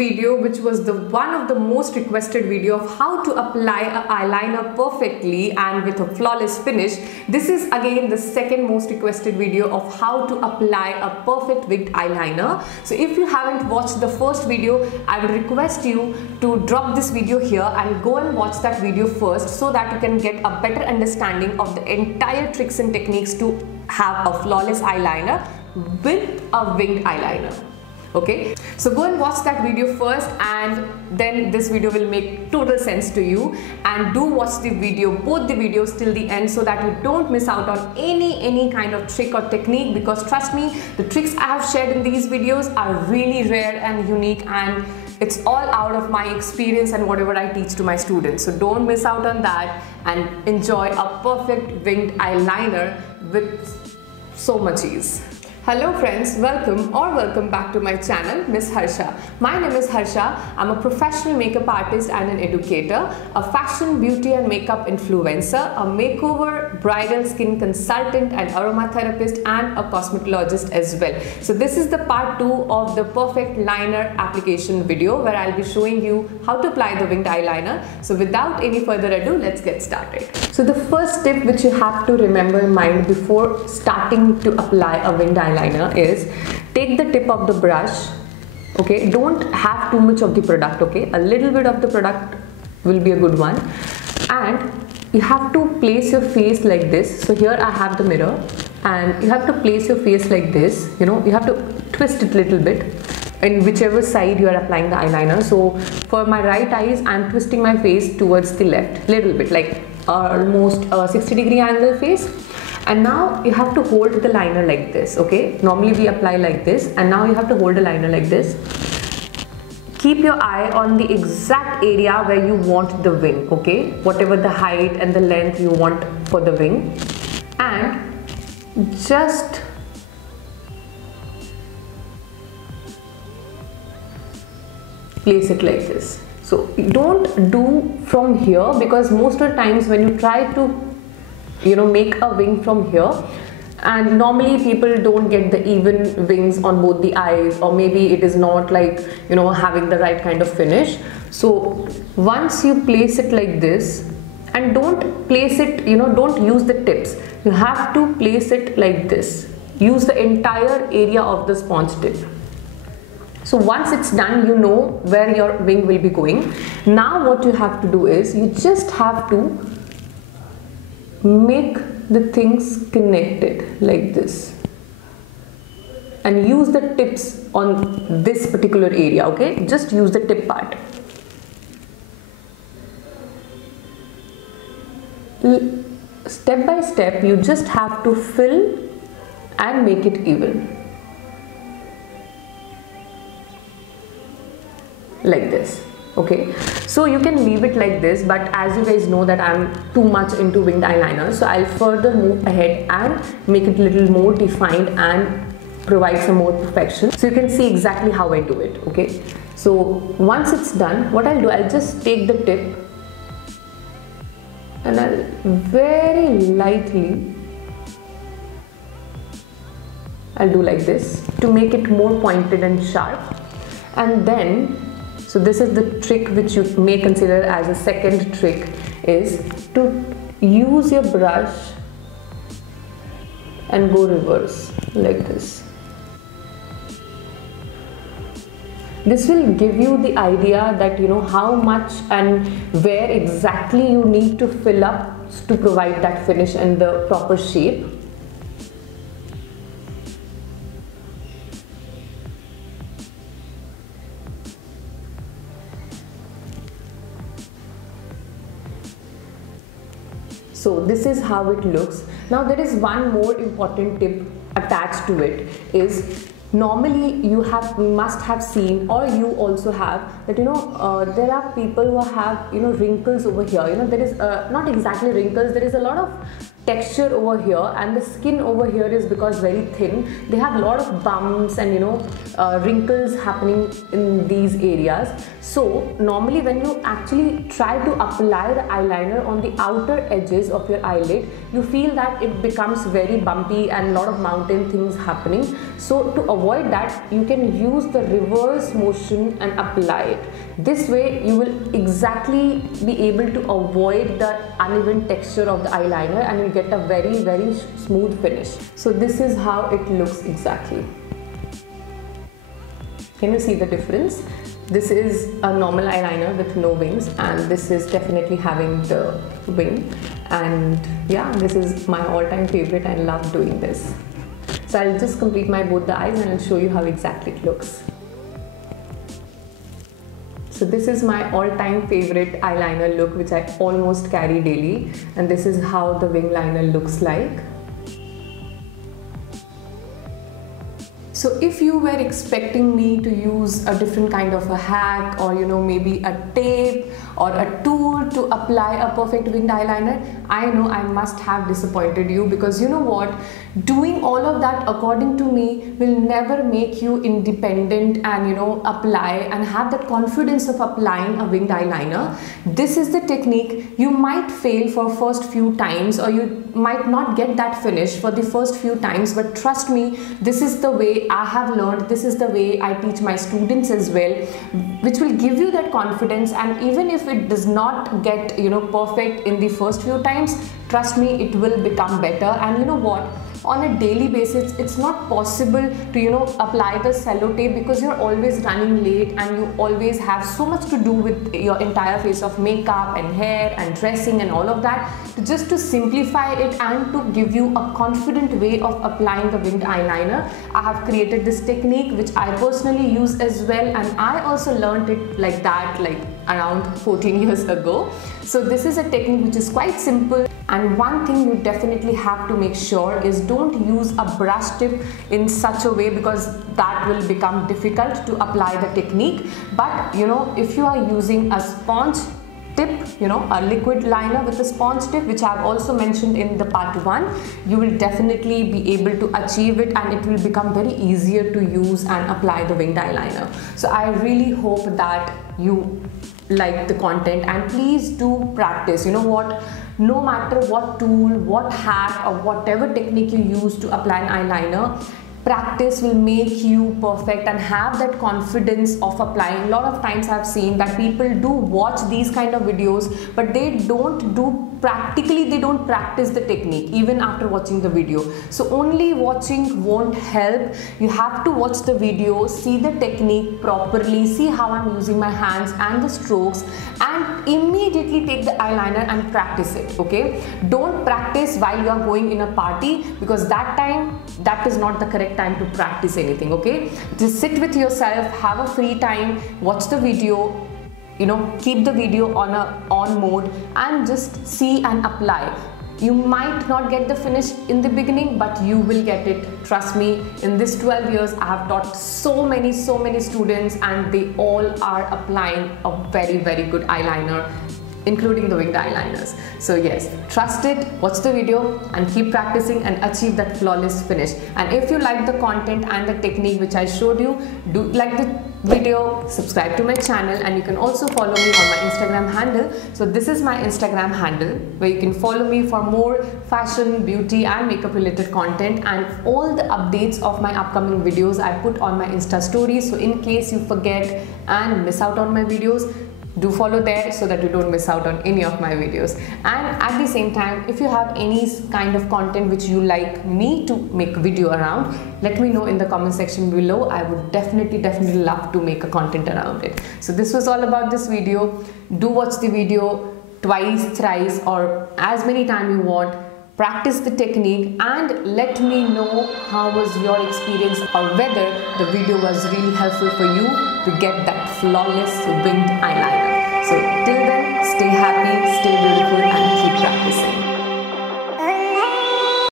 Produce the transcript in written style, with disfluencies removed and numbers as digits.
video, which was the one of the most requested video of how to apply an eyeliner perfectly and with a flawless finish. This is again the second most requested video of how to apply a perfect winged eyeliner. So if you haven't watched the first video, I would request you to drop this video here and go and watch that video first, so that you can get a better understanding of the entire tricks and techniques to have a flawless eyeliner with a winged eyeliner. Okay, so go and watch that video first, and then this video will make total sense to you. And do watch the video, both the videos till the end, so that you don't miss out on any kind of trick or technique, because trust me, the tricks I have shared in these videos are really rare and unique, and it's all out of my experience and whatever I teach to my students. So don't miss out on that and enjoy a perfect winged eyeliner with so much ease. Hello friends, welcome back to my channel, Miss Harsha. My name is Harsha. I'm a professional makeup artist and an educator, a fashion, beauty and makeup influencer, a makeover, bridal skin consultant and aromatherapist, and a cosmetologist as well. So this is the part 2 of the perfect liner application video, where I'll be showing you how to apply the winged eyeliner. So without any further ado, let's get started. So the first tip which you have to remember in mind before starting to apply a winged eyeliner is take the tip of the brush. Okay, don't have too much of the product. Okay, a little bit of the product will be a good one, and you have to place your face like this. So here I have the mirror, and you have to place your face like this. You know, you have to twist it a little bit in whichever side you are applying the eyeliner. So for my right eyes, I'm twisting my face towards the left, little bit, like almost a 60-degree angle face. And now you have to hold the liner like this. Okay, normally we apply like this, and now you have to hold the liner like this. Keep your eye on the exact area where you want the wing. Okay, whatever the height and the length you want for the wing, and just place it like this. So don't do from here, because most of the times when you try to make a wing from here, and normally people don't get the even wings on both the eyes, or maybe it is not like having the right kind of finish. So once you place it like this, and don't place it, don't use the tips, you have to place it like this. Use the entire area of the sponge tip. So once it's done, you know where your wing will be going. Now what you have to do is, you just have to make the things connected like this, and use the tips on this particular area. Okay, just use the tip part. Step by step, you just have to fill and make it even like this. Okay, so you can leave it like this, but as you guys know that I'm too much into winged eyeliner, so I'll further move ahead and make it a little more defined and provide some more perfection, so you can see exactly how I do it. Okay, so once it's done, what I'll do, I'll just take the tip and I'll very lightly, I'll do like this to make it more pointed and sharp. And then, so this is the trick which you may consider as a second trick, is to use your brush and go reverse like this. This will give you the idea that how much and where exactly you need to fill up to provide that finish and the proper shape. So this is how it looks. Now there is one more important tip attached to it, is normally you must have seen, or you also have, that there are people who have wrinkles over here. There is not exactly wrinkles, there is a lot of texture over here, and the skin over here is because very thin. They have a lot of bumps and wrinkles happening in these areas. So normally when you actually try to apply the eyeliner on the outer edges of your eyelid, you feel that it becomes very bumpy and a lot of mountain things happening. So to avoid that, you can use the reverse motion and apply it. This way you will exactly be able to avoid the uneven texture of the eyeliner, and you get a very, very smooth finish. So this is how it looks exactly. Can you see the difference? This is a normal eyeliner with no wings, and this is definitely having the wing. And yeah, this is my all-time favorite. I love doing this. So I'll just complete both the eyes and I'll show you how exactly it looks. So this is my all-time favorite eyeliner look, which I almost carry daily, and this is how the wing liner looks like. So if you were expecting me to use a different kind of a hack, or maybe a tape or a tool to apply a perfect winged eyeliner, I know I must have disappointed you, because you know what, doing all of that according to me will never make you independent and apply and have that confidence of applying a winged eyeliner. This is the technique. You might fail for first few times, or you might not get that finish for the first few times, but trust me, this is the way I have learned, this is the way I teach my students as well, which will give you that confidence. And even if it does not get perfect in the first few times, trust me, it will become better. And you know what, on a daily basis it's not possible to apply the sellotape, because you're always running late and you always have so much to do with your entire face of makeup and hair and dressing and all of that. Just to simplify it and to give you a confident way of applying the winged eyeliner, I have created this technique which I personally use as well, and I also learned it like that around 14 years ago. So this is a technique which is quite simple, and one thing you definitely have to make sure is don't use a brush tip in such a way, because that will become difficult to apply the technique. But if you are using a sponge tip, a liquid liner with a sponge tip, which I have also mentioned in the part 1, you will definitely be able to achieve it, and it will become very easier to use and apply the winged eyeliner. So I really hope that you like the content, and please do practice. You know what, no matter what tool, what hack or whatever technique you use to apply an eyeliner, practice will make you perfect and have that confidence of applying. A lot of times I've seen that people do watch these kind of videos, but they don't practice the technique even after watching the video. So only watching won't help. You have to watch the video, see the technique properly, see how I'm using my hands and the strokes, and immediately take the eyeliner and practice it. Okay, don't practice while you are going in a party, because that is not the correct time to practice anything. Okay, just sit with yourself, have a free time, watch the video, keep the video on mode and just see and apply. You might not get the finish in the beginning, but you will get it. Trust me, in this 12 years I have taught so many students, and they all are applying a very, very good eyeliner, including the winged eyeliners. So yes, trust it, watch the video and keep practicing and achieve that flawless finish. And if you like the content and the technique which I showed you, do like the video, subscribe to my channel, and you can also follow me on my Instagram handle. So this is my Instagram handle, where you can follow me for more fashion, beauty and makeup related content, and all the updates of my upcoming videos I put on my Insta stories. So in case you forget and miss out on my videos, do follow there so that you don't miss out on any of my videos. And at the same time, if you have any kind of content which you like me to make a video around, let me know in the comment section below. I would definitely love to make a content around it. So this was all about this video. Do watch the video twice, thrice or as many times you want. Practice the technique and let me know how was your experience, or whether the video was really helpful for you to get that flawless winged eyeliner. So till